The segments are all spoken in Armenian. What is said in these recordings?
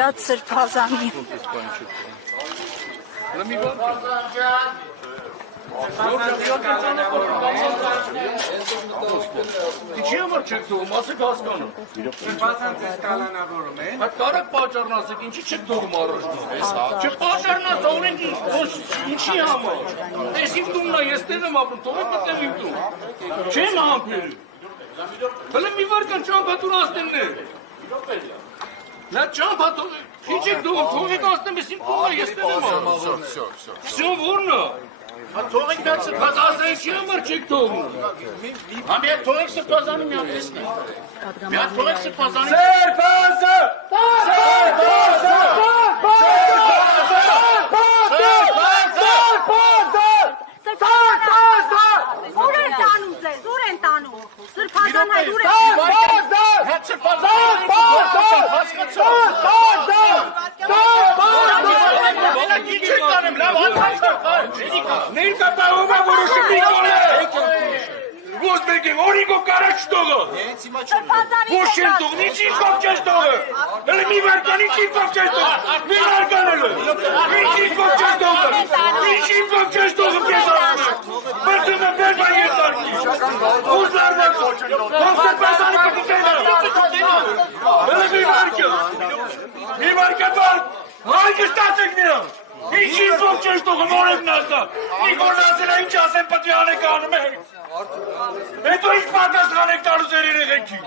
գրած Սրբազանի։ Ինչի՞ համար չեք դողում, ասեք հասկանում։ Սրբազան ձեզ կալանավորում է։ Այդ կարեք պաճառն ասեք, ինչի՞ չեք դողում առաջնով։ Չէ, պաճառն ասա, ունենք ինչի համար։ Ես իմ տունն է, ես տեղ եմ ապրում, թողեք մտեմ իմ տուն։ Չեմ համբերում։ Հələ մի վարկան ճամփատուր ասնեններ։ Նա ճամփատուր, ինչ եք դողում, թողեք ասնեմ, ես իմ տունն է, ես տեղ եմ ապրում։ Всё, ո՞րն է։ Թողեք դա Սրբազանը ինչի համար չեք թողում։ Ամեն թողեք Սրբազանը մի հատ տեսնի։ Մի հատ թողեք Սրբազանը։ Ուր են տանում ձեզ, ուր են տանում։ Սրբազան հայ ուր են։ Ներկա պահում է որոշի մի կոլ է։ Ո՞ս մեկի, օրինքով կարաչ տողը։ Ո՞ս չեն տողն, ինչ ինքով չես տողը։ Հələ մի վարկան, ինչ ինքով չես տողը։ Մի վարկան հələ։ Ինչ ինքով չես տողը։ Ինչ ինքով չես տողը կեզ ասում է։ Բրծում է բերվա երդարկի։ Ո՞ս լարվակ։ Ո՞ս Սրբազանի կտիտենը։ Հələ մի վարկը։ Մի վարկը վարկ։ Հարգստացեք նրան։ Ինչ ինքով չես տողը, որև նասա։ Նիկոր նասելա ինչ ասեմ պտի անեք անում եք։ Հետո ինչ պատասխան եք տալուս էր երեխեքին։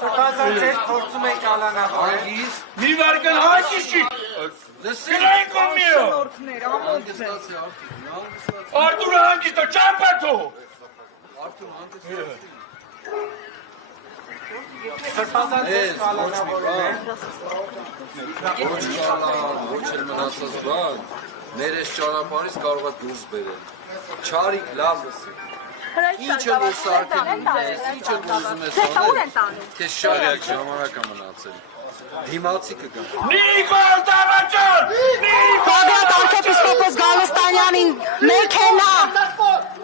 Սրբազան ձեզ փորձում է կալանավորել։ Մի վարկան հավակիս չի։ Գրային կոմիո։ Արտուրը հանգիստը ճամպատո։ Սրբազան ձեզ կալանավորում է։ Ոչ էլ մնացած բան, ներես ճանապարհից կարող է դուրս բերել։ Չարիք լավ լսի։ Ինչ է որ սարքել ունես, ինչ է ուզում ես անել, քեզ շատ ժամանակ է մնացել։ Դիմացի կգա։ Նիկոլ Տավաճան! Բագրատ արքեպիսկոպոս Գալստանյանին մեքենա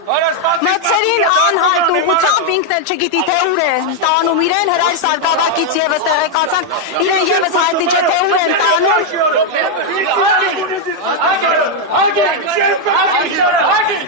մտցերին անհայտ ուղղությամբ ինքն էլ չգիտի թե ուր է տանում իրեն հրայր սարկավակից եւս տեղեկացանք իրեն եւս հայտնի չէ թե ուր են տանում Հագի,